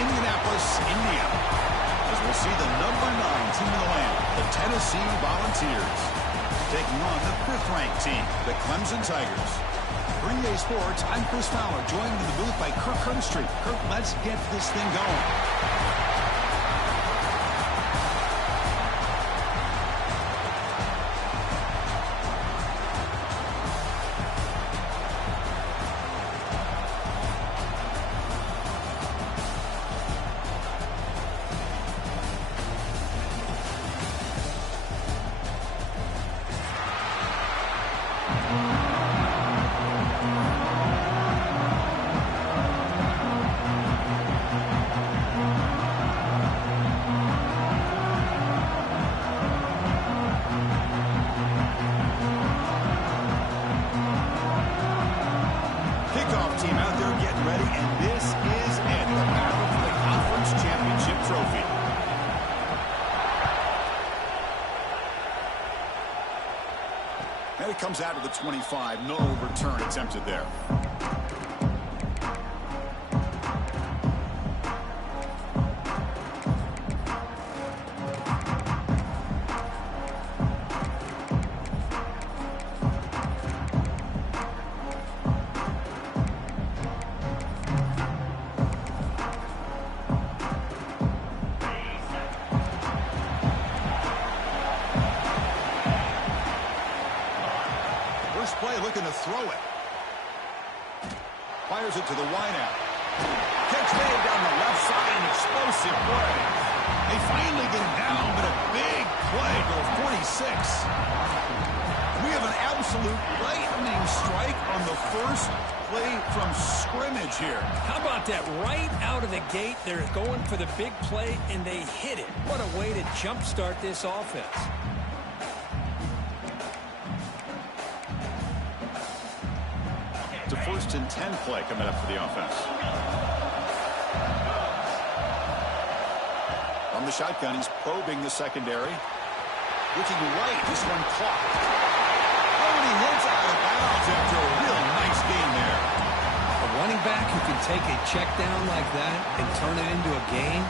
Indianapolis, Indiana, as we'll see the number 9 team in the land, the Tennessee Volunteers, taking on the 5th-ranked team, the Clemson Tigers. For EA Sports, I'm Chris Fowler, joined in the booth by Kirk Herbstreit. Kirk, let's get this thing going. Team out there getting ready, and this is it, the battle for the conference championship trophy. And it comes out of the 25, no return attempted there. First play looking to throw it. Fires it to the wideout. Catch made down the left side, an explosive play. They finally get him down, but a big play to 46. We have an absolute lightning strike on the first play from scrimmage here. How about that? Right out of the gate, they're going for the big play, and they hit it. What a way to jumpstart this offense. It's a 1st and 10 play coming up for the offense. From the shotgun, he's probing the secondary. Looking right, this one caught. Oh, and he hits out of bounds after a real nice game there. A running back who can take a check down like that and turn it into a gain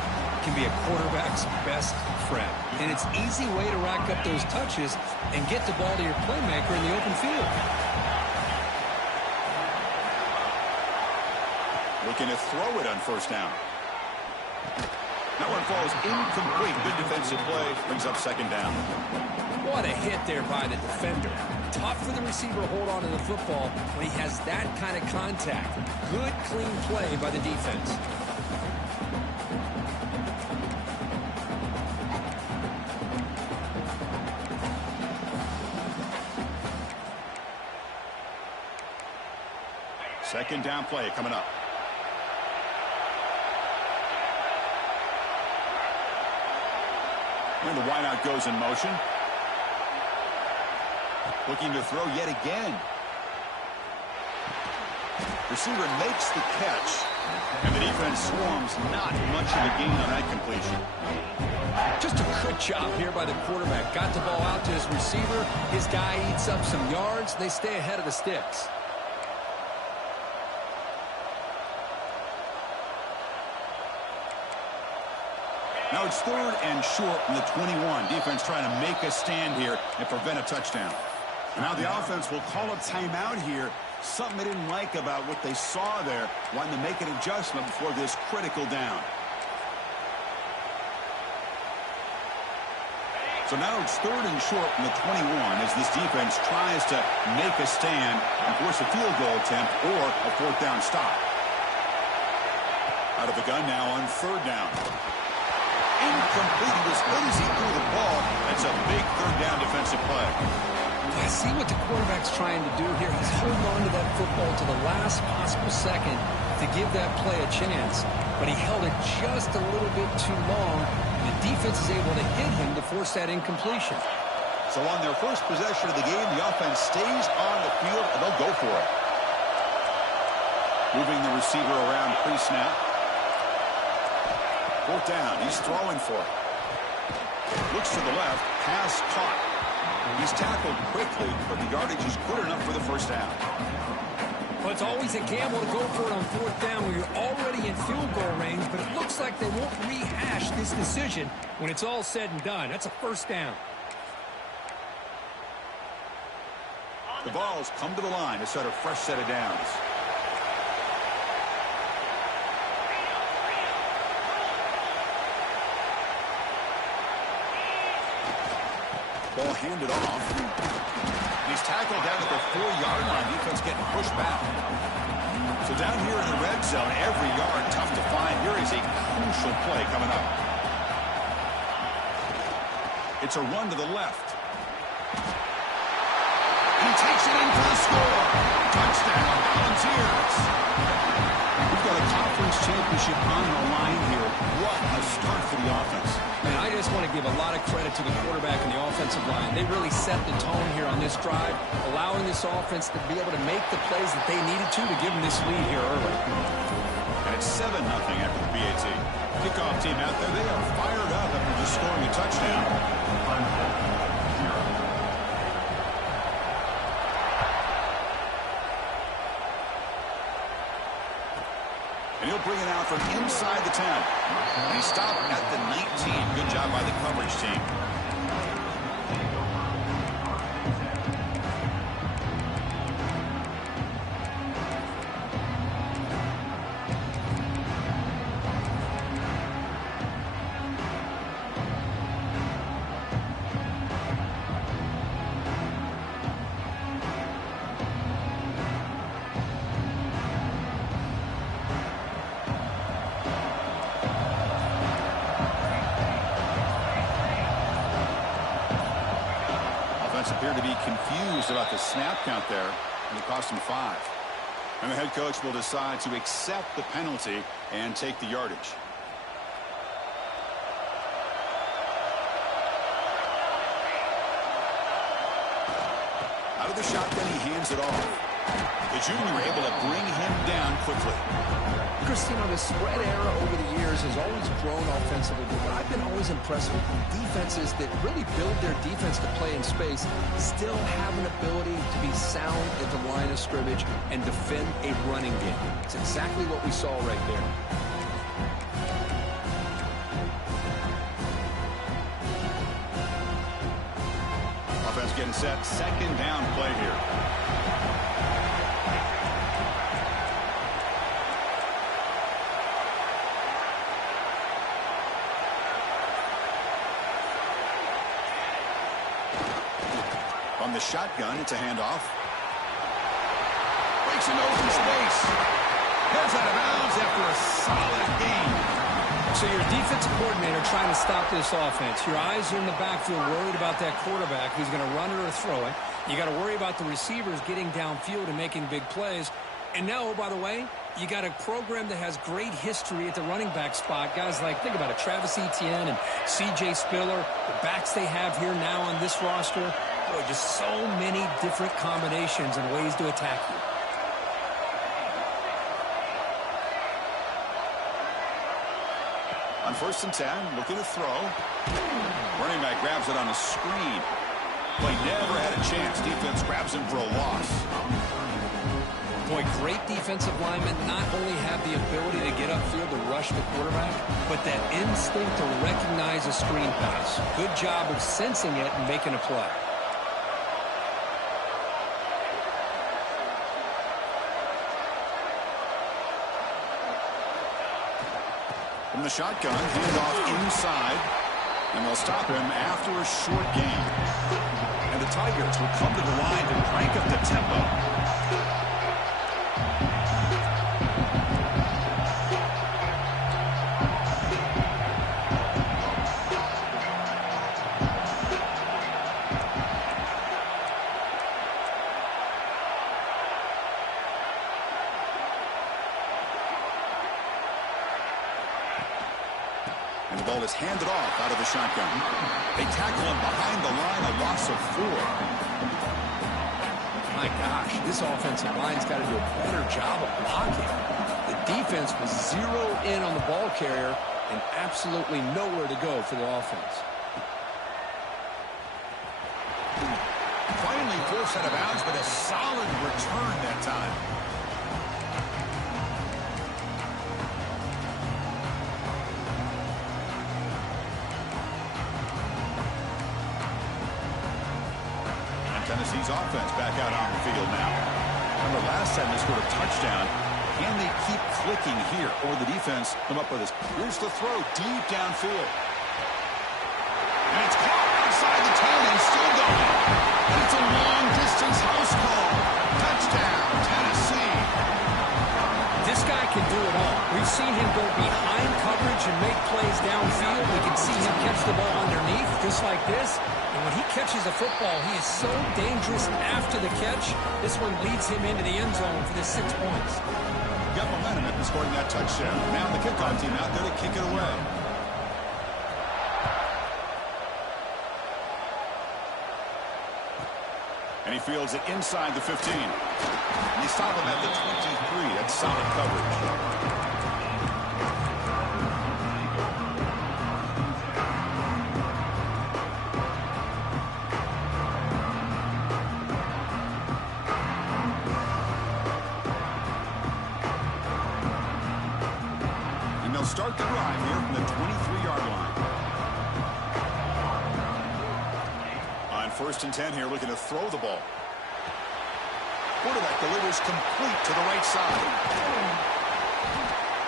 can be a quarterback's best friend. And it's an easy way to rack up those touches and get the ball to your playmaker in the open field. Looking to throw it on 1st down. That one falls incomplete. Good defensive play. Brings up 2nd down. What a hit there by the defender. Tough for the receiver to hold on to the football when he has that kind of contact. Good, clean play by the defense. Second down play coming up. And the wideout goes in motion. Looking to throw yet again. Receiver makes the catch. And the defense swarms. Not much of a gain on that completion. Just a good job here by the quarterback. Got the ball out to his receiver. His guy eats up some yards. They stay ahead of the sticks. Now it's 3rd and short from the 21. Defense trying to make a stand here and prevent a touchdown. And now the offense will call a timeout here. Something they didn't like about what they saw there. Wanting to make an adjustment before this critical down. So now it's 3rd and short from the 21 as this defense tries to make a stand and force a field goal attempt or a 4th down stop. Out of the gun now on 3rd down. Incomplete. He was easy through the ball. That's a big 3rd down defensive play. I see what the quarterback's trying to do here. He's holding on to that football to the last possible second to give that play a chance. But he held it just a little bit too long. And the defense is able to hit him to force that incompletion. So on their first possession of the game, the offense stays on the field, and they'll go for it. Moving the receiver around pre-snap. 4th down. He's throwing for it. Looks to the left. Pass caught. He's tackled quickly, but the yardage is good enough for the 1st down. Well, it's always a gamble to go for it on 4th down when you're already in field goal range, but it looks like they won't rehash this decision when it's all said and done. That's a first down. The ball's come to the line to set a fresh set of downs. Ball handed off. He's tackled down at the 4-yard line. Defense getting pushed back. So down here in the red zone, every yard tough to find. Here is a crucial play coming up. It's a run to the left. He takes it in for the score. Touchdown, Volunteers. We've got a conference championship on the line here. What a start for the offense. And I just want to give a lot of credit to the quarterback and the offensive line. They really set the tone here on this drive, allowing this offense to be able to make the plays that they needed to give them this lead here early. And it's 7-0 after the BAT. Kickoff team out there, they are fired up after just scoring a touchdown. And he'll bring it out from inside the 10. And he stopped at the 19. Good job by the coverage team. Appear to be confused about the snap count there, and it cost him 5. And the head coach will decide to accept the penalty and take the yardage. Out of the shotgun, he hands it off. The junior able to bring him down quickly. Chris, you know, the spread era over the years has always grown offensively, but I've been always impressed with defenses that really build their defense to play in space, still have an ability to be sound at the line of scrimmage and defend a running game. It's exactly what we saw right there. Offense getting set. Second down play here. On the shotgun, it's a handoff. Breaks an open space. Heads out of bounds after a solid gain. So your defensive coordinator trying to stop this offense. Your eyes are in the backfield worried about that quarterback who's going to run it or throw it. You got to worry about the receivers getting downfield and making big plays. And now, oh, by the way, you got a program that has great history at the running back spot. Guys like, think about it, Travis Etienne and C.J. Spiller, the backs they have here now on this roster. Boy, just so many different combinations and ways to attack you. On 1st and 10, looking to throw. Running back grabs it on a screen. But he never had a chance. Defense grabs him for a loss. Boy, great defensive linemen not only have the ability to get upfield to rush the quarterback, but that instinct to recognize a screen pass. Good job of sensing it and making a play. From the shotgun, handoff inside, and they'll stop him after a short gain. And the Tigers will come to the line to crank up the tempo. And the ball is handed off out of the shotgun. They tackle him behind the line, a loss of 4. My gosh, this offensive line's got to do a better job of blocking. The defense was zeroed in on the ball carrier and absolutely nowhere to go for the offense. Finally forced out of bounds, but a solid return that time. Vikings offense back out on the field now. Remember last time they scored a touchdown. Can they keep clicking here, or the defense come up with this? Here's the throw deep downfield. And it's caught outside the 10 and still going. And it's a long-distance house call. Touchdown, Tennessee. This guy can do it all. We've seen him go behind coverage and make plays downfield. We can see him catch the ball underneath, just like this. And when he catches a football, he is so dangerous after the catch. This one leads him into the end zone for the 6 points. Got momentum after scoring that touchdown. Now the kickoff team out there to kick it away. And he fields it inside the 15. And they stop him at the 23. That's solid coverage. Start the drive here from the 23-yard line. On 1st and 10 here, looking to throw the ball. Quarterback delivers complete to the right side.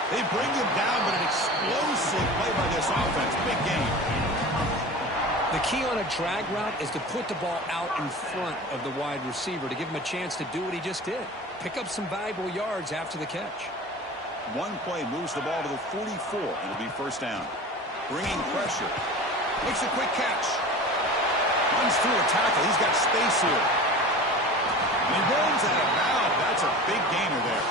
They bring him down, but an explosive play by this offense. Big game. The key on a drag route is to put the ball out in front of the wide receiver to give him a chance to do what he just did. Pick up some valuable yards after the catch. One play moves the ball to the 44. It'll be 1st down. Bringing pressure. Makes a quick catch. Runs through a tackle. He's got space here. And he runs out of bounds. That's a big gainer there.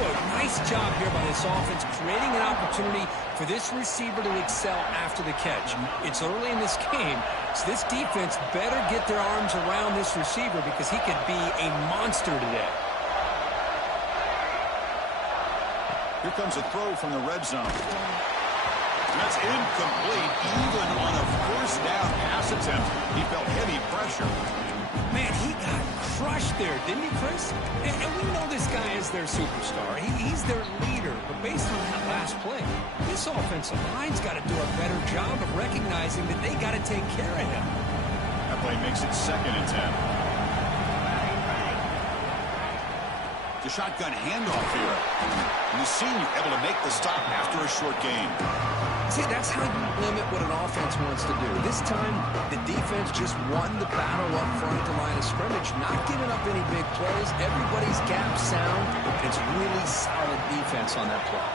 Well, nice job here by this offense, creating an opportunity for this receiver to excel after the catch. It's early in this game, so this defense better get their arms around this receiver because he could be a monster today. Here comes a throw from the red zone. That's incomplete, even on a 1st down pass attempt. He felt heavy pressure. Man, he got crushed there, didn't he, Chris? And we know this guy is their superstar. He's their leader. But based on that last play, this offensive line's got to do a better job of recognizing that they got to take care of him. That play makes it 2nd and 10. The shotgun handoff here. And the senior able to make the stop after a short gain. See, that's how you limit what an offense wants to do. This time, the defense just won the battle up front at the line of scrimmage, not giving up any big plays. Everybody's gap sound. It's really solid defense on that play.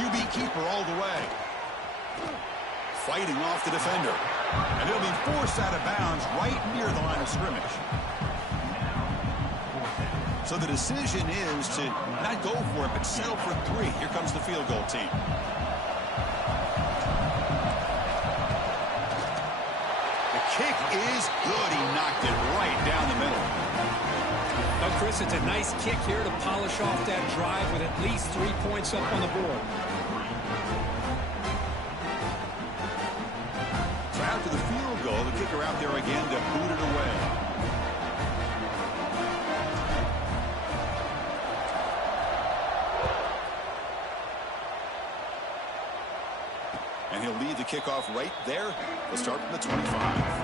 QB keeper all the way. Fighting off the defender. And it'll be forced out of bounds right near the line of scrimmage. So the decision is to not go for it, but settle for 3. Here comes the field goal team. The kick is good. He knocked it right down the middle. Well, Chris, it's a nice kick here to polish off that drive with at least 3 points up on the board. After the field goal, the kicker out there again to boot it away. And he'll lead the kickoff right there. We'll start from the 25.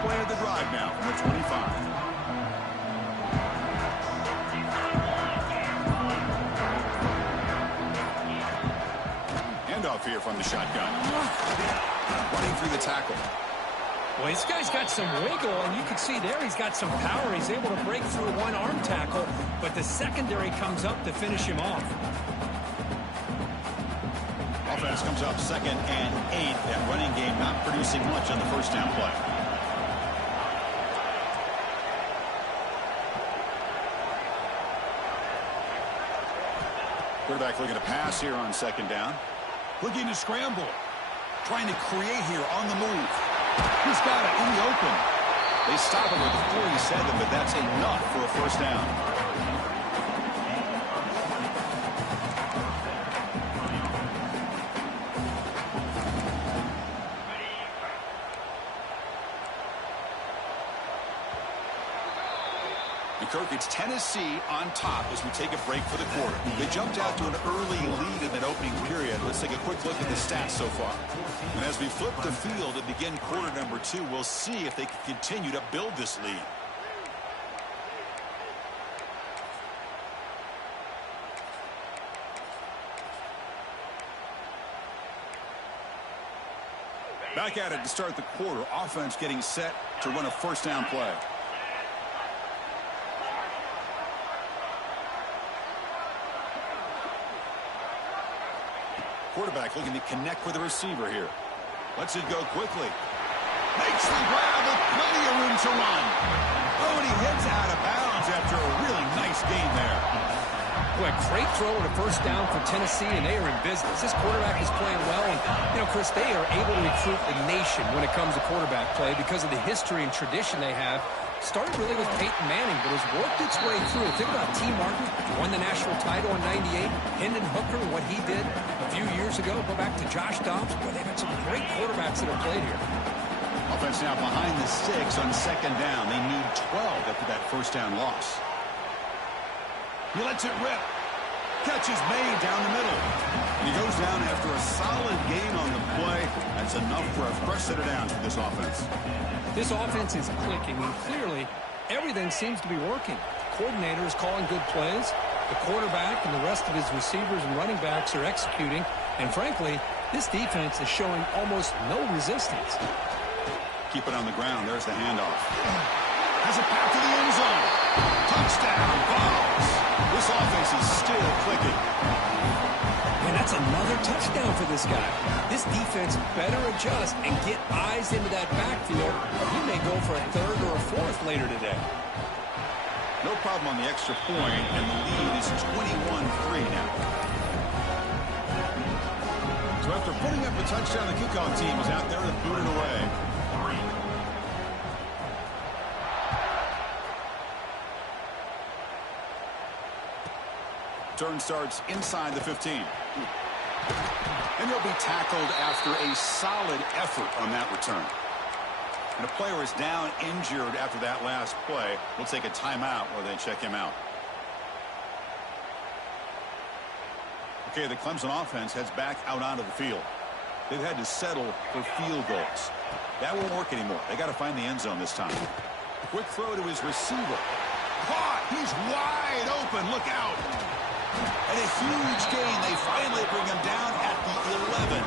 Play of the drive now from the 25. Handoff here from the shotgun. Running through the tackle. Well, this guy's got some wiggle, and you can see there he's got some power. He's able to break through one arm tackle, but the secondary comes up to finish him off. Offense comes up 2nd and 8. That running game not producing much on the 1st down play. Quarterback looking to pass here on 2nd down. Looking to scramble. Trying to create here on the move. He's got it in the open. They stop him with the 47, but that's enough for a first down. Kirk, it's Tennessee on top as we take a break for the quarter. They jumped out to an early lead in that opening period. Let's take a quick look at the stats so far. And as we flip the field and begin quarter number 2, we'll see if they can continue to build this lead. Back at it to start the quarter. Offense getting set to run a first down play. Quarterback looking to connect with the receiver here. Lets it go quickly. Makes the grab with plenty of room to run. Oh, and he heads out of bounds after a really nice gain there. Boy, great throw and a first down for Tennessee, and they are in business. This quarterback is playing well, and, you know, Chris, they are able to recruit the nation when it comes to quarterback play because of the history and tradition they have. Started really with Peyton Manning, but has worked its way through. Think about T. Martin, won the national title in '98. Hendon Hooker, what he did a few years ago. Go back to Josh Dobbs. Boy, they've had some great quarterbacks that have played here. Offense now behind the 6 on second down. They need 12 after that first down loss. He lets it rip. Catch is made down the middle. And he goes down after a solid gain on the play. That's enough for a fresh set of downs for this offense. This offense is clicking, and clearly everything seems to be working. The coordinator is calling good plays. The quarterback and the rest of his receivers and running backs are executing. And frankly, this defense is showing almost no resistance. Keep it on the ground. There's the handoff. Has a path to the end zone. Touchdown, balls. This offense is still clicking. And that's another touchdown for this guy. This defense better adjust and get eyes into that backfield, or he may go for a third or a fourth later today. No problem on the extra point, and the lead is 21-3 now. So after putting up a touchdown, the kickoff team is out there to boot it away. Turn starts inside the 15. And he'll be tackled after a solid effort on that return. And a player is down injured after that last play. We'll take a timeout while they check him out. Okay, the Clemson offense heads back out onto the field. They've had to settle for field goals. That won't work anymore. They got to find the end zone this time. Quick throw to his receiver. Caught! He's wide open. Look out! And a huge gain. They finally bring him down at the 11.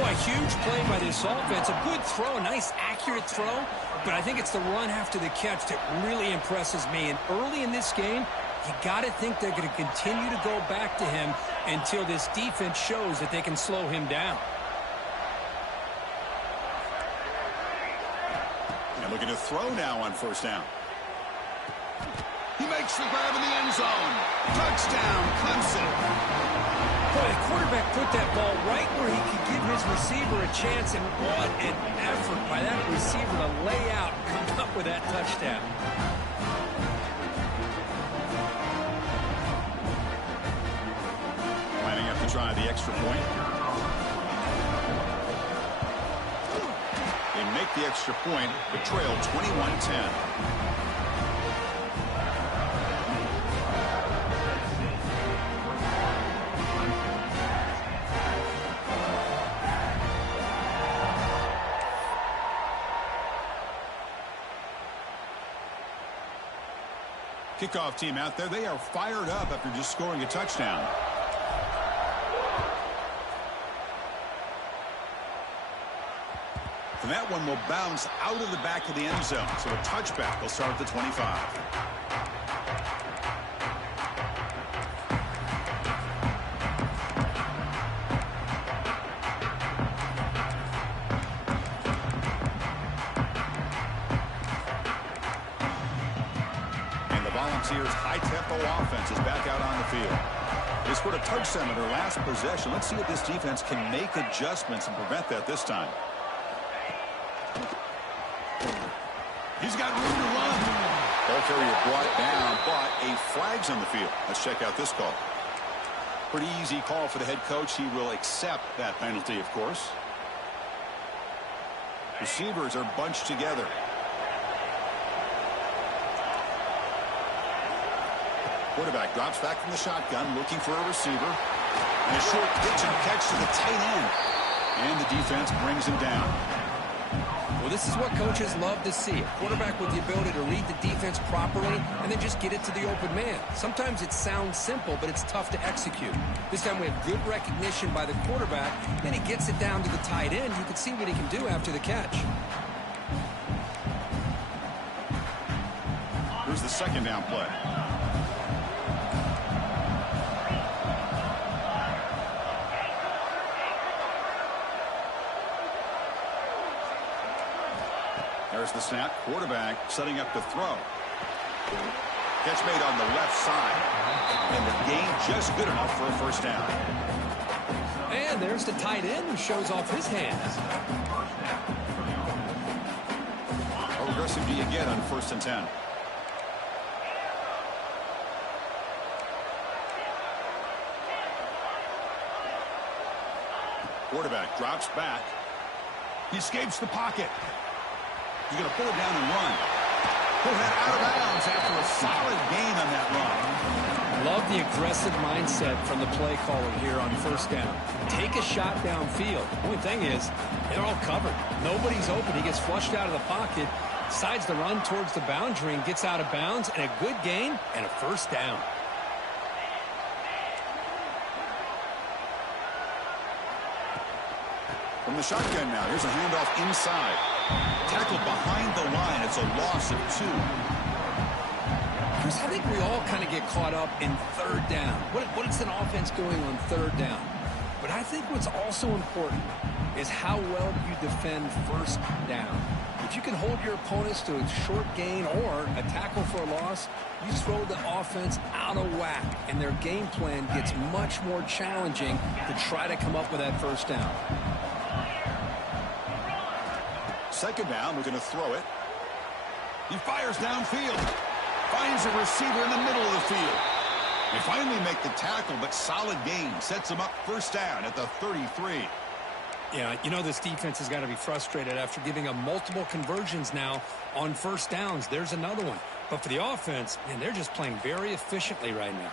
Boy, huge play by this offense. A good throw, a nice accurate throw. But I think it's the run after the catch that really impresses me. And early in this game, you got to think they're going to continue to go back to him until this defense shows that they can slow him down. And looking to throw now on first down. He makes the grab in the end zone. Touchdown, Clemson. Boy, the quarterback put that ball right where he could give his receiver a chance, and what an effort by that receiver to lay out and come up with that touchdown. Lining up to try the extra point. They make the extra point, but trail 21-10. Kickoff team out there. They are fired up after just scoring a touchdown. And that one will bounce out of the back of the end zone. So a touchback will start at the 25. Volunteers' high-tempo offense is back out on the field. They scored a touchdown in their last possession. Let's see if this defense can make adjustments and prevent that this time. He's got room to run. Ball carrier brought down, but a flag's on the field. Let's check out this call. Pretty easy call for the head coach. He will accept that penalty, of course. Receivers are bunched together. Quarterback drops back from the shotgun, looking for a receiver. And a short pitch and catch to the tight end. And the defense brings him down. Well, this is what coaches love to see. A quarterback with the ability to read the defense properly and then just get it to the open man. Sometimes it sounds simple, but it's tough to execute. This time we have good recognition by the quarterback. Then he gets it down to the tight end. You can see what he can do after the catch. Here's the second down play. There's the snap. Quarterback setting up to throw. Catch made on the left side. And the gain just good enough for a first down. And there's the tight end who shows off his hands. How aggressive do you get on 1st and 10? Quarterback drops back. He escapes the pocket. He's going to pull it down and run. He'll head out of bounds after a solid gain on that run. Love the aggressive mindset from the play caller here on 1st down. Take a shot downfield. The only thing is, they're all covered. Nobody's open. He gets flushed out of the pocket, decides to run towards the boundary and gets out of bounds, and a good gain and a 1st down. From the shotgun now, here's a handoff inside. Tackled behind the line. It's a loss of 2. Chris, I think we all kind of get caught up in 3rd down. What is an offense doing on 3rd down? But I think what's also important is how well you defend 1st down. If you can hold your opponents to a short gain or a tackle for a loss, you throw the offense out of whack, and their game plan gets much more challenging to try to come up with that 1st down. 2nd down, we're going to throw it. He fires downfield. Finds a receiver in the middle of the field. They finally make the tackle, but solid gain. Sets him up 1st down at the 33. Yeah, you know this defense has got to be frustrated after giving up multiple conversions now on 1st downs. There's another one. But for the offense, man, they're just playing very efficiently right now.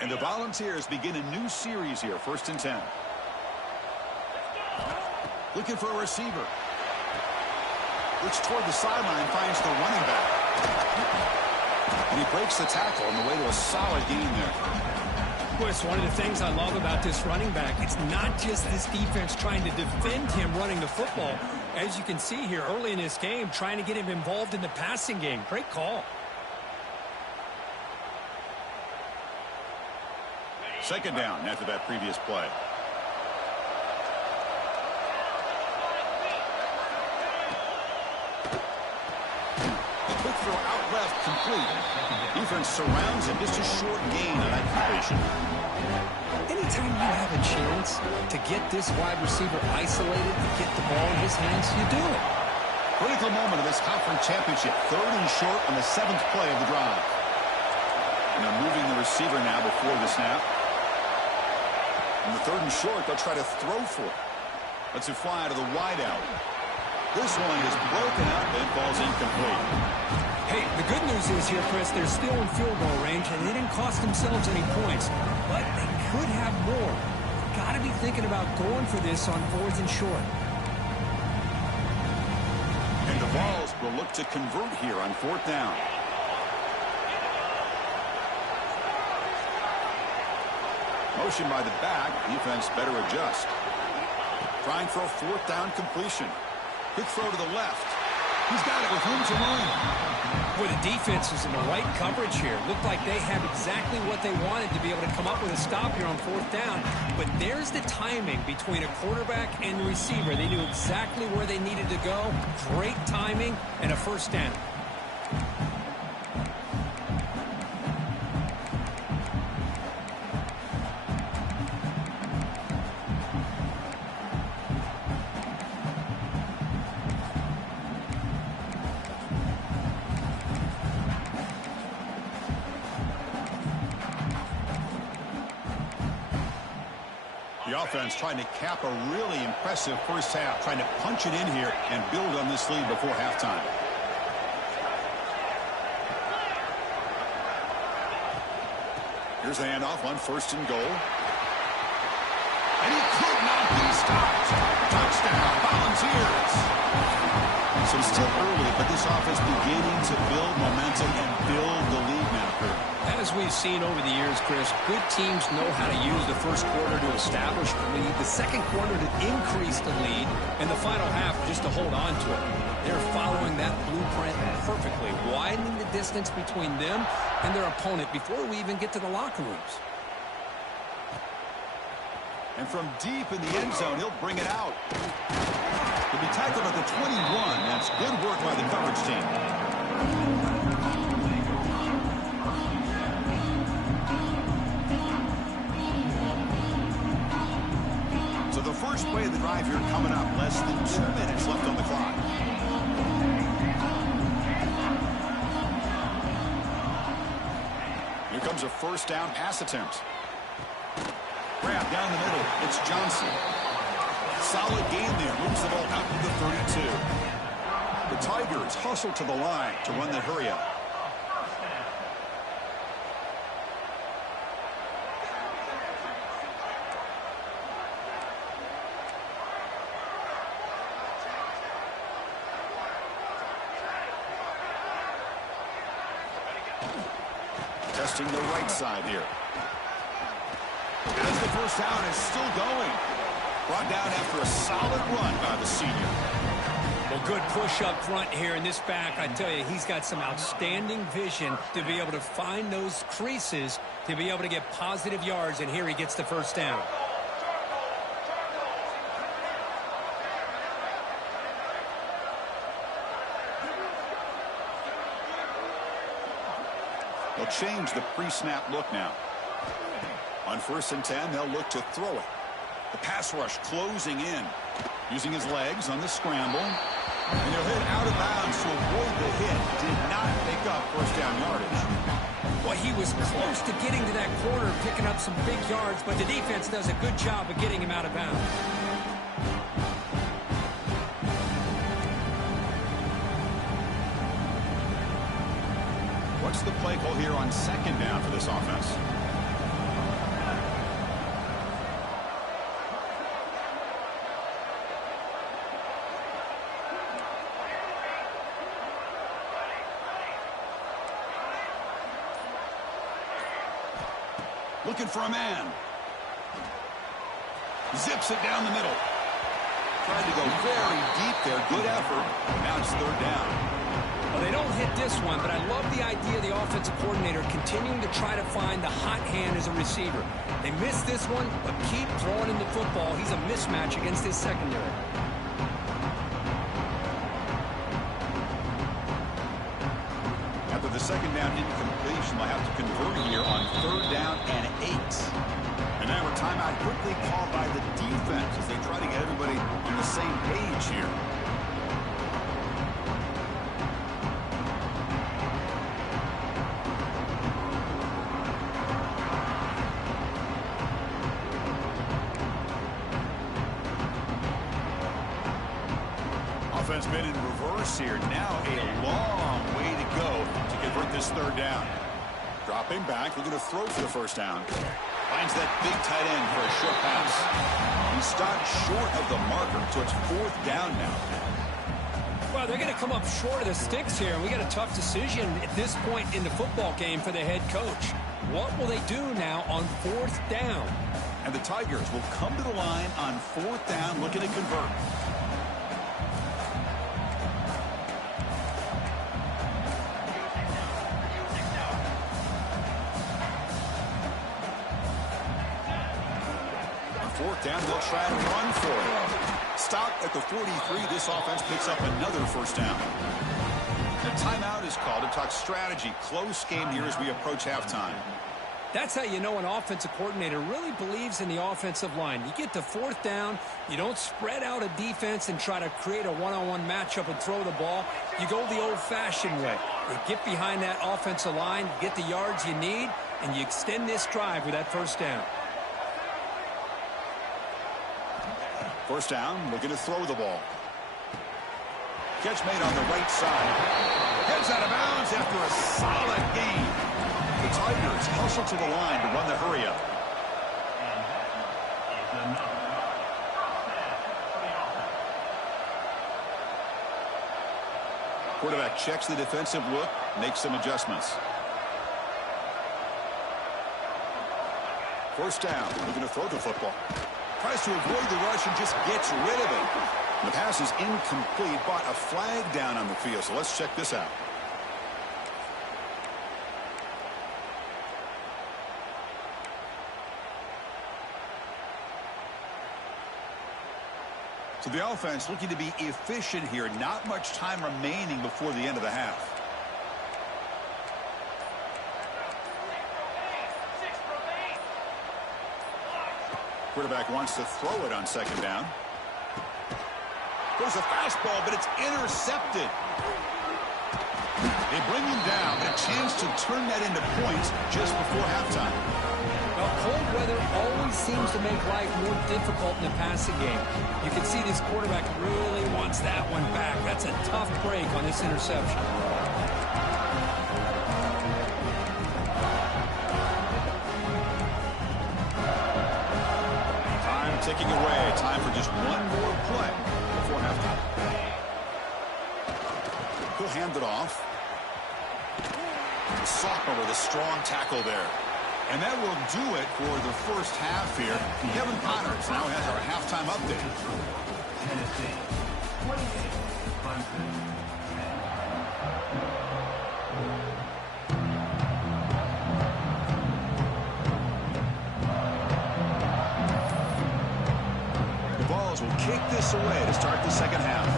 And the Volunteers begin a new series here, 1st and 10. Looking for a receiver. Looks toward the sideline, finds the running back. And he breaks the tackle on the way to a solid gain there. Boy, it's one of the things I love about this running back. It's not just this defense trying to defend him running the football. As you can see here early in this game, trying to get him involved in the passing game. Great call. 2nd down after that previous play. The quick throw out left, complete. Defense surrounds him, just a short gain on that completion. Anytime you have a chance to get this wide receiver isolated and get the ball in his hands, you do it. Critical moment of this conference championship. 3rd and short on the 7th play of the drive. And they're moving the receiver now before the snap. On the 3rd and short, they'll try to throw for it. Lets it fly to the wideout. This one is broken up and falls incomplete. Hey, the good news is here, Chris, they're still in field goal range, and they didn't cost themselves any points. But they could have more. Got to be thinking about going for this on 4th and short. And the Vols will look to convert here on 4th down. Motion by the back. Defense better adjust. Trying for a 4th down completion. Quick throw to the left. He's got it with room to run. Boy, the defense is in the right coverage here. Looked like they have exactly what they wanted to be able to come up with a stop here on 4th down. But there's the timing between a quarterback and the receiver. They knew exactly where they needed to go. Great timing and a 1st down. The offense trying to cap a really impressive first half, trying to punch it in here and build on this lead before halftime. Here's the handoff on 1st and goal. And he could not be stopped. Touchdown, Volunteers. So it's still early, but this offense beginning to build momentum and build the lead now, Kurt. As we've seen over the years, Chris, good teams know how to use the first quarter to establish the lead, the second quarter to increase the lead, and the final half just to hold on to it. They're following that blueprint perfectly, widening the distance between them and their opponent before we even get to the locker rooms. And from deep in the end zone, he'll bring it out. He'll be tackled at the 21. That's good work by the coverage team. So the first play of the drive here coming up. Less than 2 minutes left on the clock. Here comes a first down pass attempt. Grab down the middle. It's Johnson. Solid game there. Moves the ball out to the 32. The Tigers hustle to the line to run the hurry up. Testing the right side here. As the first down is still going. Brought down after a solid run by the senior. Well, good push up front here in this back. I tell you, he's got some outstanding vision to be able to find those creases, to be able to get positive yards, and here he gets the first down. They'll change the pre-snap look now. On 1st and 10, they'll look to throw it. The pass rush closing in. Using his legs on the scramble. And he'll hit out of bounds to avoid the hit. Did not pick up first down yardage. Well, he was close to getting to that corner, picking up some big yards, but the defense does a good job of getting him out of bounds. What's the play call here on 2nd down for this offense? Looking for a man. Zips it down the middle. Tried to go very deep there. Good effort. Now it's 3rd down. Well, they don't hit this one, but I love the idea of the offensive coordinator continuing to try to find the hot hand as a receiver. They missed this one, but keep throwing him the football. He's a mismatch against his secondary. After the 2nd down incompletion, they'll have to convert here on 3rd down and 8. And now a timeout quickly called by the defense as they try to get everybody on the same page here. Offense been in reverse here. Now a long way to go to convert this 3rd down. Dropping back, looking to throw for the first down. Finds that big tight end for a short pass. He stopped short of the marker, so it's 4th down now. Well, they're going to come up short of the sticks here, and we got a tough decision at this point in the football game for the head coach. What will they do now on 4th down? And the Tigers will come to the line on 4th down, looking to convert. On 4th down, they'll try and run for it. Stopped at the 43. This offense picks up another first down. The timeout is called to talk strategy. Close game here as we approach halftime. That's how you know an offensive coordinator really believes in the offensive line. You get to 4th down, you don't spread out a defense and try to create a one-on-one matchup and throw the ball. You go the old-fashioned way. You get behind that offensive line, get the yards you need, and you extend this drive with that first down. First down, looking to throw the ball. Catch made on the right side. Heads out of bounds after a solid gain. The Tigers hustle to the line to run the hurry up. Quarterback checks the defensive look, makes some adjustments. First down, looking to throw the football. Tries to avoid the rush and just gets rid of it. The pass is incomplete, but a flag down on the field, so let's check this out. So the offense looking to be efficient here. Not much time remaining before the end of the half. Quarterback wants to throw it on second down. There's a fastball, but it's intercepted. They bring him down, but a chance to turn that into points just before halftime. Well, cold weather always seems to make life more difficult in the passing game. You can see this quarterback really wants that one back. That's a tough break on this interception. Time ticking away. Time for just one more play before halftime. He'll hand it off. The sophomore with a strong tackle there. And that will do it for the first half here. Kevin Connors now has our halftime update. The Vols will kick this away to start the second half.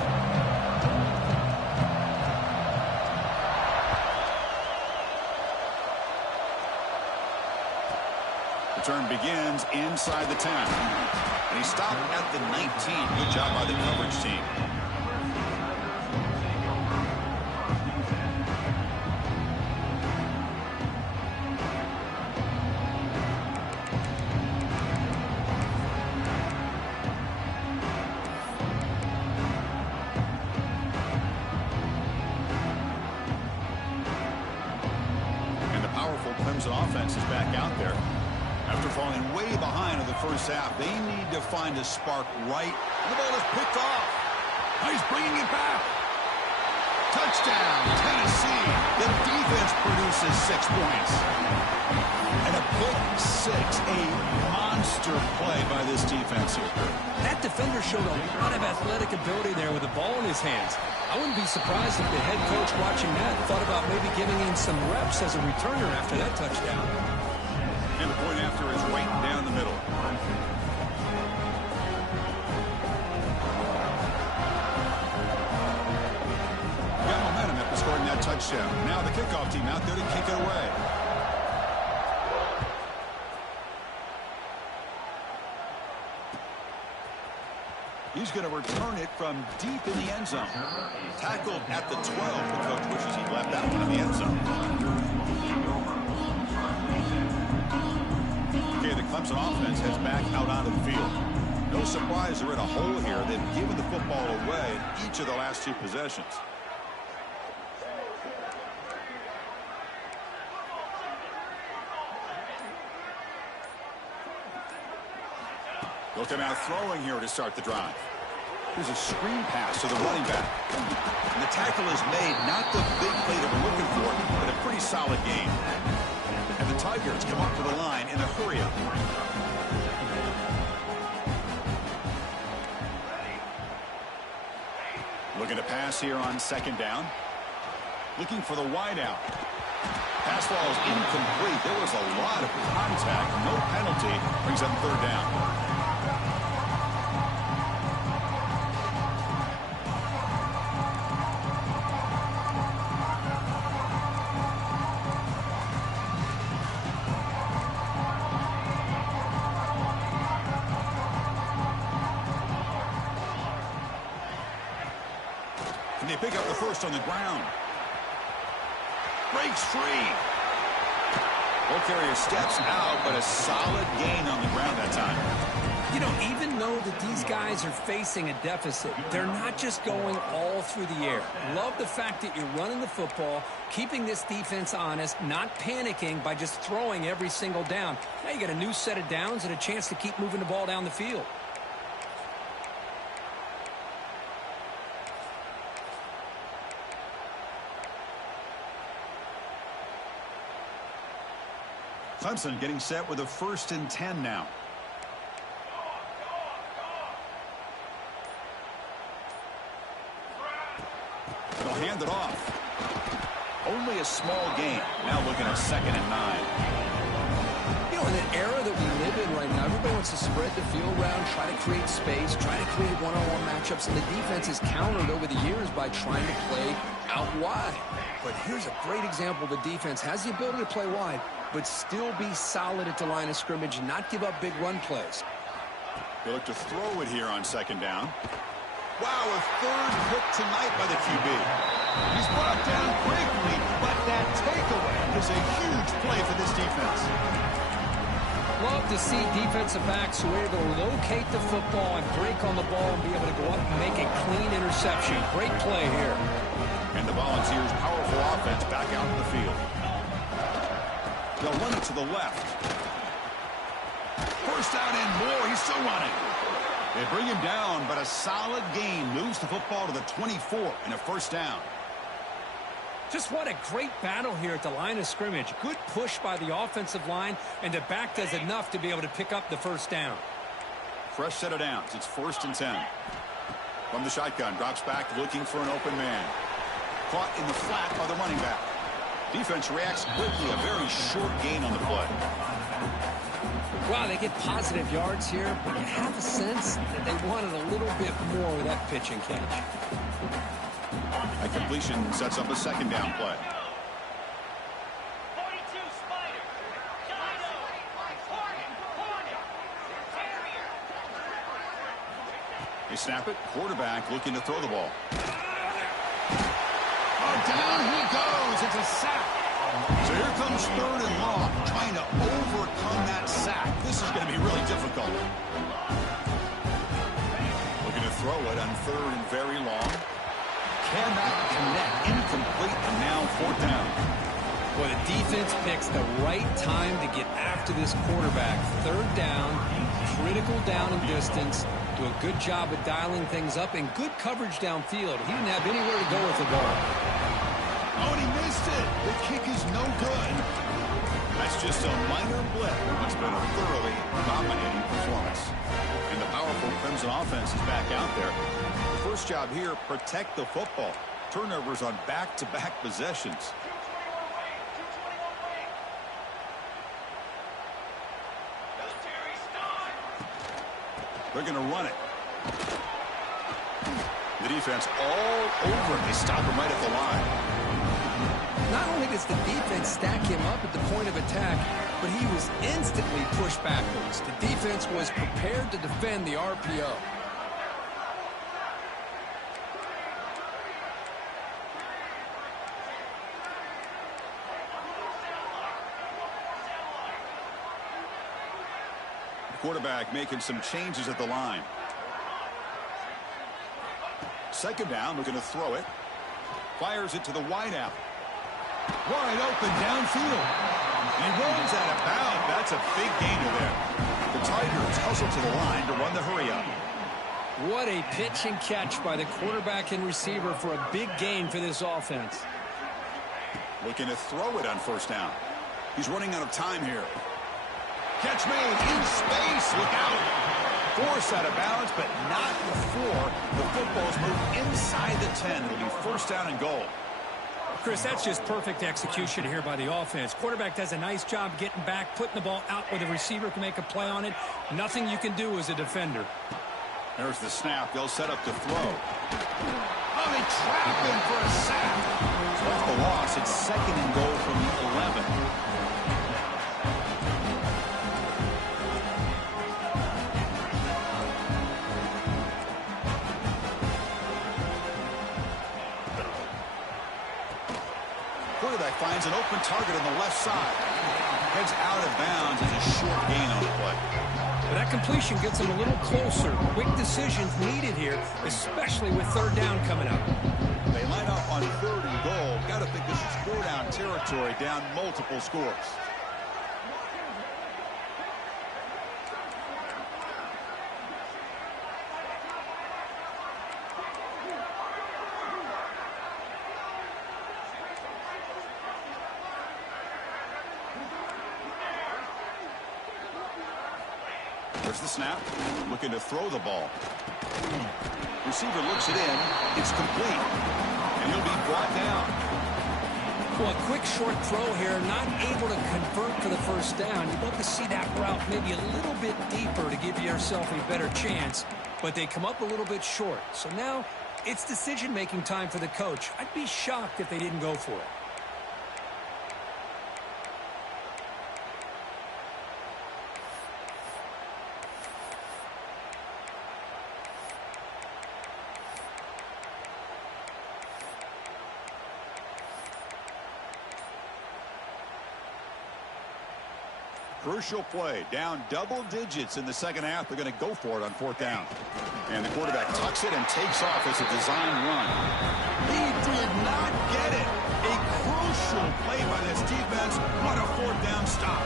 Turn begins inside the 10. And he stopped at the 19. Good job by the coverage team. And the powerful Clemson offense is back out there. After falling way behind in the first half, they need to find a spark right. And the ball is picked off. Now he's bringing it back. Touchdown, Tennessee. The defense produces 6 points. And a pick six, a monster play by this defense here. That defender showed a lot of athletic ability there with the ball in his hands. I wouldn't be surprised if the head coach watching that thought about maybe giving him some reps as a returner after that touchdown. And the point after is right down the middle. Got momentum after scoring that touchdown. Now the kickoff team out there to kick it away. He's going to return it from deep in the end zone. Tackled at the 12. The coach wishes he'd left that one in the end zone. Okay, the Clemson offense heads back out onto the field. No surprise they're in a hole here. They've given the football away in each of the last 2 possessions. Looking out throwing here to start the drive. Here's a screen pass to the running back. And the tackle is made, not the big play that we're looking for, but a pretty solid game. And the Tigers come up to the line in a hurry-up. Looking to pass here on second down. Looking for the wideout. Pass ball is incomplete. There was a lot of contact. No penalty. Brings up third down. And they pick up the first on the ground. Breaks free. Ball carrier steps out, but a solid gain on the ground that time. You know, even though that these guys are facing a deficit, they're not just going all through the air. Love the fact that you're running the football, keeping this defense honest, not panicking by just throwing every single down. Now you got a new set of downs and a chance to keep moving the ball down the field. Clemson getting set with a 1st and 10 now. They'll hand it off. Only a small gain. Now looking at 2nd and 9. You know, in an era that we live in right now, everybody wants to spread the field around, try to create space, try to create one-on-one matchups, and the defense is countered over the years by trying to play out wide. But here's a great example. The defense has the ability to play wide, but still be solid at the line of scrimmage and not give up big run plays. They look to throw it here on 2nd down. Wow, a 3rd pick tonight by the QB. He's brought down quickly, but that takeaway is a huge play for this defense. Love to see defensive backs who are able to locate the football and break on the ball and be able to go up and make a clean interception. Great play here. And the Volunteers' powerful offense back out in the field. They'll run it to the left. 1st down and more. He's still running. They bring him down, but a solid gain moves the football to the 24 and a 1st down. Just what a great battle here at the line of scrimmage. Good push by the offensive line, and the back does enough to be able to pick up the 1st down. Fresh set of downs. It's 1st and 10. From the shotgun, drops back looking for an open man. Caught in the flat by the running back. Defense reacts quickly. A very short gain on the play. Wow, they get positive yards here, but you have a sense that they wanted a little bit more with that pitch and catch. A completion sets up a 2nd down play. They snap it. Quarterback looking to throw the ball. Oh, down he goes. It's a sack. So here comes 3rd and long, trying to overcome that sack. This is going to be really difficult. Looking to throw it on 3rd and very long. Cannot connect. Incomplete, and now 4th down. Well, the defense picks the right time to get after this quarterback. 3rd down, critical down and distance. Do a good job of dialing things up and good coverage downfield. He didn't have anywhere to go with the ball. Oh, and he missed it. The kick is no good. That's just a minor blip in what's been a thoroughly dominating performance. And the powerful Crimson offense is back out there. The first job here, protect the football. Turnovers on back-to-back possessions. They're going to run it. The defense all over him. They stop him right at the line. Not only does the defense stack him up at the point of attack, but he was instantly pushed backwards. The defense was prepared to defend the RPO. Quarterback making some changes at the line. 2nd down, looking to throw it. Fires it to the wideout. Wide open downfield. He runs out of bounds. That's a big gainer there. The Tigers hustle to the line to run the hurry up. What a pitch and catch by the quarterback and receiver for a big gain for this offense. Looking to throw it on 1st down. He's running out of time here. Catch made in space. Look out. Forced out of bounds, but not before the football's moved inside the 10. It'll be 1st down and goal. Chris, that's just perfect execution here by the offense. Quarterback does a nice job getting back, putting the ball out where the receiver can make a play on it. Nothing you can do as a defender. There's the snap. They'll set up to throw. Oh, they trap him for a sack. That's the loss. It's 2nd and goal from the 11. Quarterback finds an open target on the left side. Heads out of bounds as a short gain on the play. But that completion gets them a little closer. Quick decisions needed here, especially with third down coming up. They line up on 3rd and goal. Got to think this is 4-down territory, down multiple scores. There's the snap. Looking to throw the ball. Receiver looks it in. It's complete. And he'll be brought down. Well, a quick short throw here. Not able to convert for the first down. You'd love to see that route maybe a little bit deeper to give yourself a better chance. But they come up a little bit short. So now it's decision-making time for the coach. I'd be shocked if they didn't go for it. Crucial play. Down double digits in the second half. They're going to go for it on 4th down. And the quarterback tucks it and takes off as a design run. He did not get it. A crucial play by this defense. What a 4th down stop.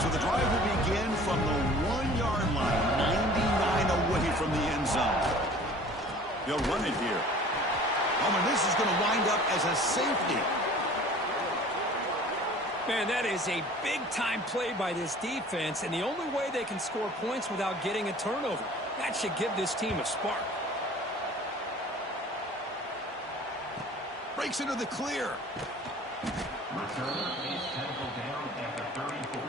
So the drive will begin from the 1-yard line, 99 away from the end zone. They'll run it here. Oh, and this is going to wind up as a safety. Man, that is a big-time play by this defense, and the only way they can score points without getting a turnover. That should give this team a spark. Breaks into the clear. Returner is tackled down at the 34.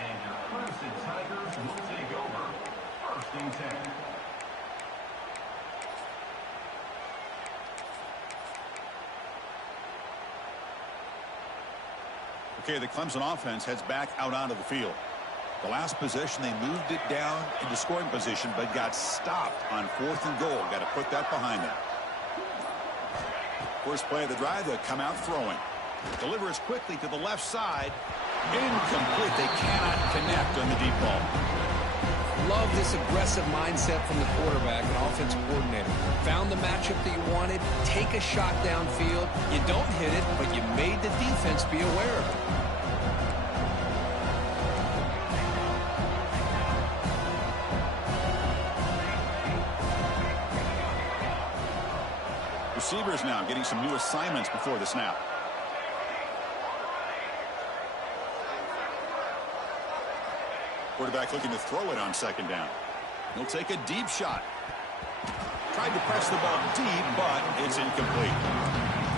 And your Crimson Tigers will take over 1st and 10. Okay, the Clemson offense heads back out onto the field. The last possession, they moved it down into scoring position, but got stopped on 4th and goal. Got to put that behind them. First play of the drive, they'll come out throwing. Delivers quickly to the left side. Incomplete. They cannot connect on the deep ball. Love this aggressive mindset from the quarterback and offensive coordinator. Found the matchup that you wanted. Take a shot downfield. You don't hit it, but you made the defense be aware of it. Receivers now getting some new assignments before the snap. Quarterback looking to throw it on 2nd down. He'll take a deep shot. Tried to press the ball deep, but it's incomplete.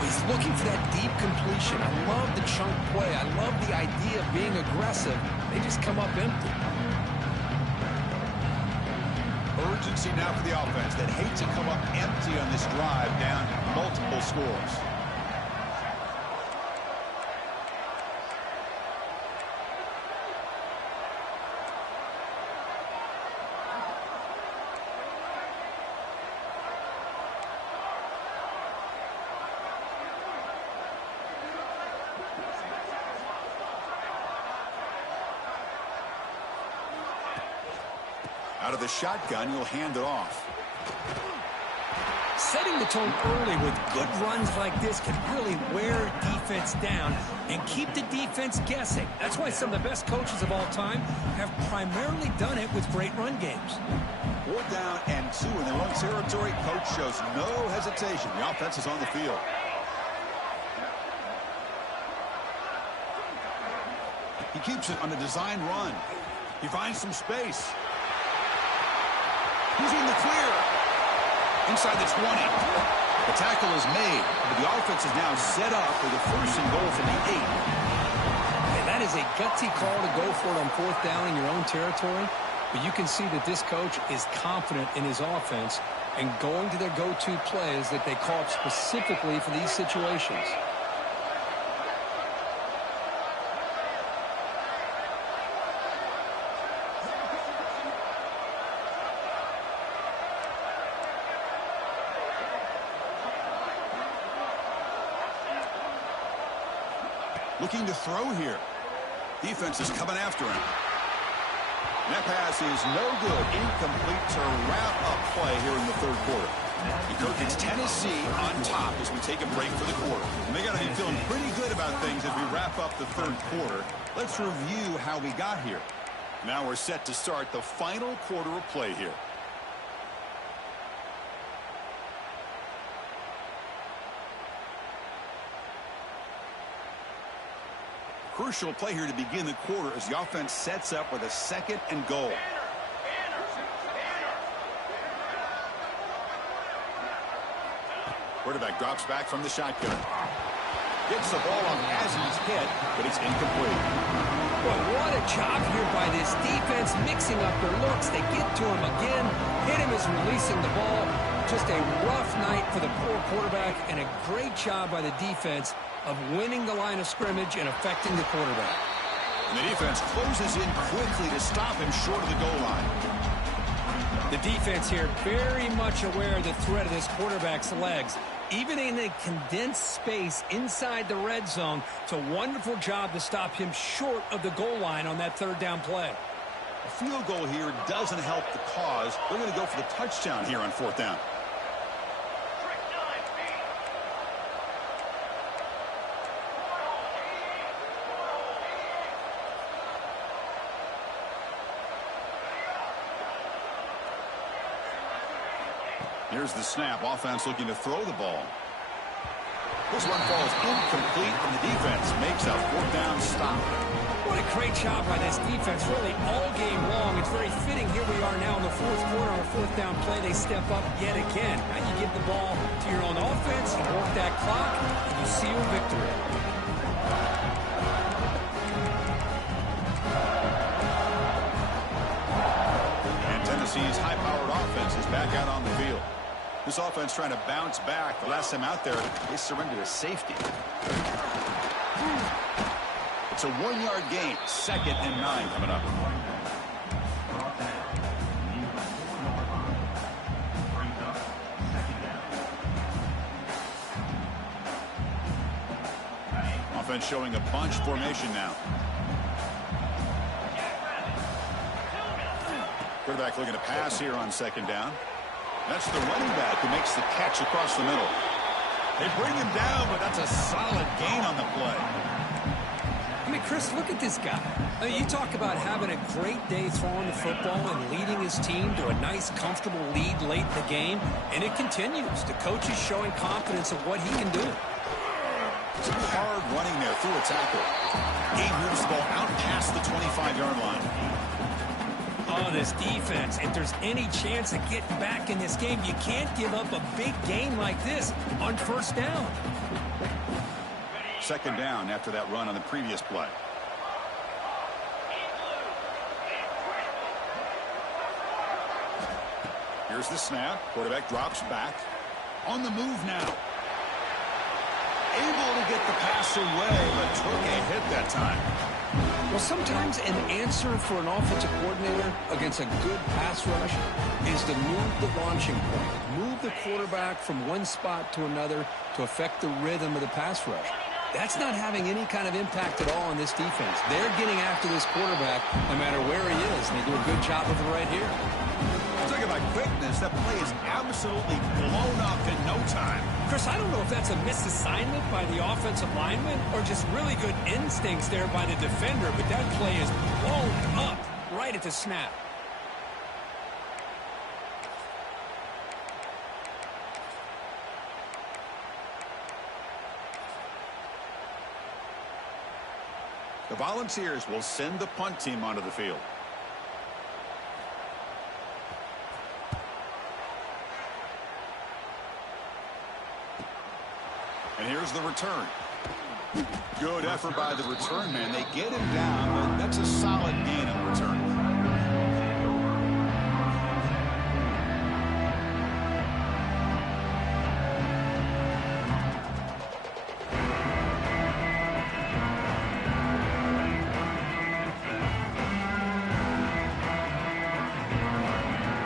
He's looking for that deep completion. I love the chunk play. I love the idea of being aggressive. They just come up empty. Urgency now for the offense that hate to come up empty on this drive, down multiple scores. Out of the shotgun, he'll hand it off. Setting the tone early with good runs like this can really wear defense down and keep the defense guessing. That's why some of the best coaches of all time have primarily done it with great run games. 4th down and 2 in their own territory. Coach shows no hesitation. The offense is on the field. He keeps it on a design run. He finds some space. He's in the clear. Inside the 20. The tackle is made, but the offense is now set up for the 1st and goal from the 8. And that is a gutsy call to go for it on 4th down in your own territory. But you can see that this coach is confident in his offense and going to their go-to plays that they call up specifically for these situations. Looking to throw here. Defense is coming after him. And that pass is no good. Incomplete to wrap up play here in the third quarter. And Kirk, it's Tennessee on top as we take a break for the quarter. And they got to be feeling pretty good about things as we wrap up the third quarter. Let's review how we got here. Now we're set to start the final quarter of play here. Crucial play here to begin the quarter as the offense sets up with a 2nd and goal. Quarterback drops back from the shotgun. Gets the ball off as he's hit, but it's incomplete. Boy, what a job here by this defense, mixing up their looks. They get to him again. Hit him as releasing the ball. Just a rough night for the poor quarterback, and a great job by the defense of winning the line of scrimmage and affecting the quarterback. And the defense closes in quickly to stop him short of the goal line. The defense here very much aware of the threat of this quarterback's legs. Even in a condensed space inside the red zone, it's a wonderful job to stop him short of the goal line on that 3rd down play. A field goal here doesn't help the cause. They're going to go for the touchdown here on 4th down. Here's the snap. Offense looking to throw the ball. This one falls incomplete, and the defense makes a 4th down stop. What a great job by this defense, really all game long. It's very fitting. Here we are now in the 4th quarter on a 4th down play. They step up yet again. Now you give the ball to your own offense, you work that clock, and you seal victory. And Tennessee's high-powered offense is back out on the field. This offense trying to bounce back. The last time out there, they surrendered a safety. It's a 1-yard gain. 2nd and 9 coming up. Offense showing a bunch formation now. Quarterback looking to pass here on 2nd down. That's the running back who makes the catch across the middle. They bring him down, but that's a solid gain on the play. I mean, Chris, look at this guy. I mean, you talk about having a great day throwing the football and leading his team to a nice, comfortable lead late in the game, and it continues. The coach is showing confidence of what he can do. Some hard running there through a tackle. He moves the ball out past the 25-yard line. Oh, this defense, if there's any chance of getting back in this game, you can't give up a big gain like this on 1st down. 2nd down after that run on the previous play. Here's the snap. Quarterback drops back. On the move now. Able to get the pass away, but took a hit that time. Well, sometimes an answer for an offensive coordinator against a good pass rush is to move the launching point. Move the quarterback from one spot to another to affect the rhythm of the pass rush. That's not having any kind of impact at all on this defense. They're getting after this quarterback no matter where he is, and they do a good job of it right here. Talking about quickness, that play is absolutely blown up in no time. Chris, I don't know if that's a misassignment by the offensive lineman or just really good instincts there by the defender, but that play is blown up right at the snap. The Volunteers will send the punt team onto the field. And here's the return. Good effort by the return man. They get him down, but that's a solid gain on the return.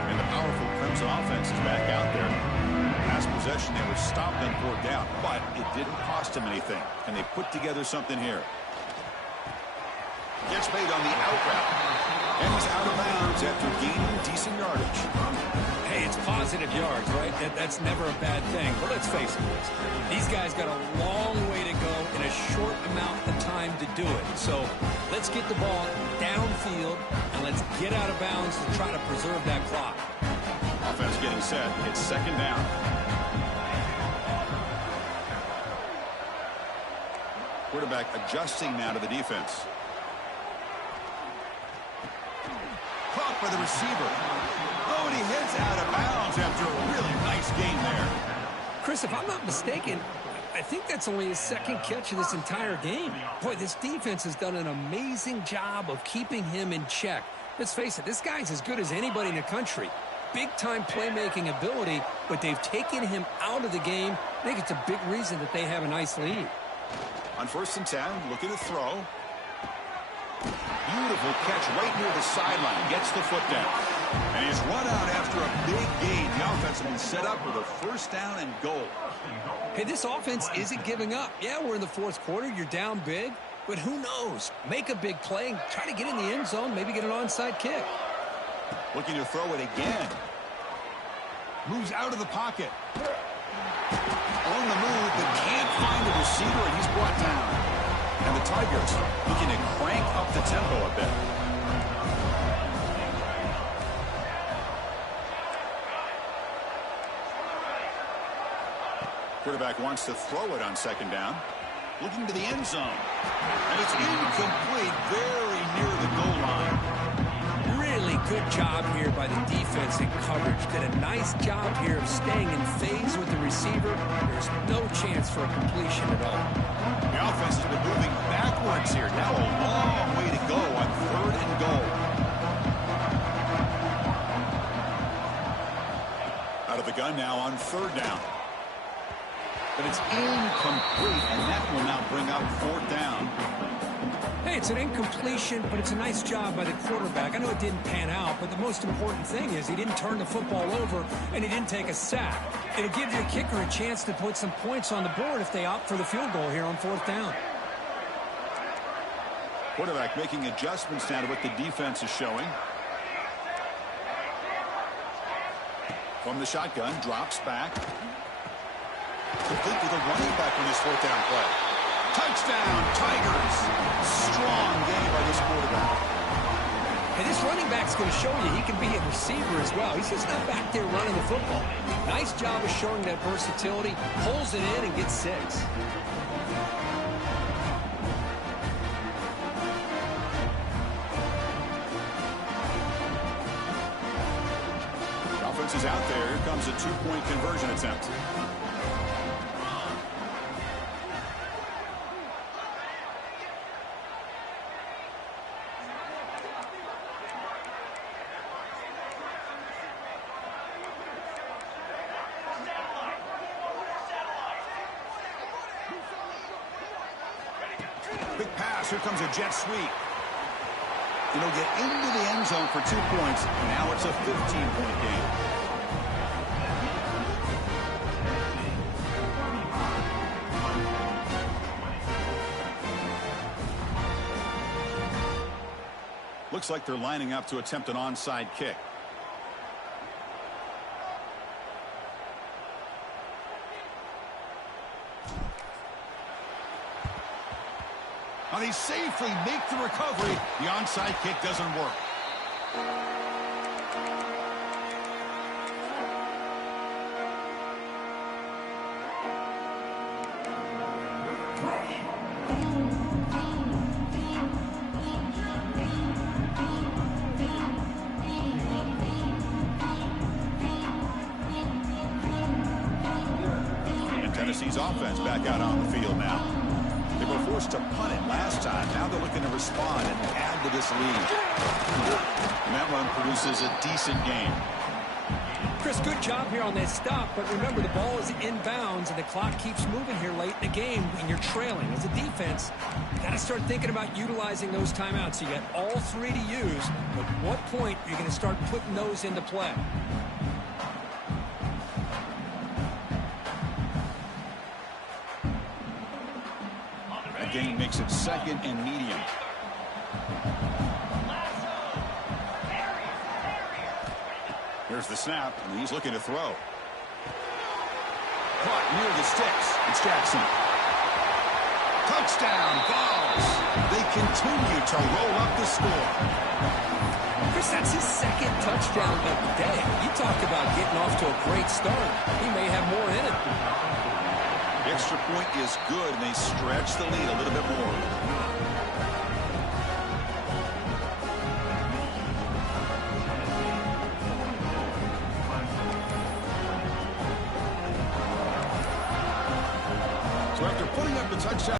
And the powerful Crimson offense is back out there. Last possession, they were stop them fourth down, but it didn't cost him anything, and they put together something here. Gets made on the out route, and he's out of bounds after gaining decent yardage. Hey, it's positive yards, right? That's never a bad thing. But let's face it, these guys got a long way to go in a short amount of time to do it. So let's get the ball downfield, and let's get out of bounds to try to preserve that clock. Offense getting set. It's second down. Quarterback adjusting now to the defense. Caught by the receiver. Oh, and he heads out of bounds after a really nice gain there. Chris, if I'm not mistaken, I think that's only his second catch of this entire game. Boy, this defense has done an amazing job of keeping him in check. Let's face it, this guy's as good as anybody in the country. Big-time playmaking ability, but they've taken him out of the game. I think it's a big reason that they have a nice lead. On 1st and 10, looking to throw. Beautiful catch right near the sideline. Gets the foot down. And he's run out after a big gain. The offense has been set up with a first down and goal. Hey, this offense isn't giving up. Yeah, we're in the fourth quarter. You're down big. But who knows? Make a big play. Try to get in the end zone. Maybe get an onside kick. Looking to throw it again. Moves out of the pocket. On the move, but can't find the receiver, and he's brought down. And the Tigers looking to crank up the tempo a bit. Quarterback wants to throw it on second down. Looking to the end zone. And it's incomplete, very near the goal line. Really good job here by the defense in coverage. Did a nice job here of staying in phase with the receiver. There's no chance for a completion at all. The offense has been moving backwards here. Now a long way to go on 3rd and goal. Out of the gun now on 3rd down. But it's incomplete, and that will now bring up 4th down. Hey, it's an incompletion, but it's a nice job by the quarterback. I know it didn't pan out, but the most important thing is he didn't turn the football over, and he didn't take a sack. It'll give your kicker a chance to put some points on the board if they opt for the field goal here on 4th down. Quarterback making adjustments now to what the defense is showing. From the shotgun, drops back. Complete to the running back on this 4th down play. Touchdown, Tigers. Strong game by this quarterback. And this running back's going to show you he can be a receiver as well. He's just not back there running the football. Nice job of showing that versatility. Pulls it in and gets 6. Offense is out there. Here comes a 2-point conversion attempt. Big pass. Here comes a jet sweep. And he'll get into the end zone for 2 points. Now it's a 15-point game. Looks like they're lining up to attempt an onside kick. Now they safely make the recovery. The onside kick doesn't work. And Tennessee's offense back out on the field now. They were forced to punt it last time. Now they're looking to respond and add to this lead. And that one produces a decent game. Chris, good job here on that stop, but remember the ball is inbounds and the clock keeps moving here late in the game and you're trailing. As a defense, you got to start thinking about utilizing those timeouts. You got all 3 to use, but at what point are you going to start putting those into play? That gain makes it second and medium. Here's the snap, and he's looking to throw. Caught near the sticks. It's Jackson. Touchdown, Vols. They continue to roll up the score. Chris, that's his second touchdown of the day. You talk about getting off to a great start. He may have more in it. The extra point is good, and they stretch the lead a little bit more. So after putting up the touchdown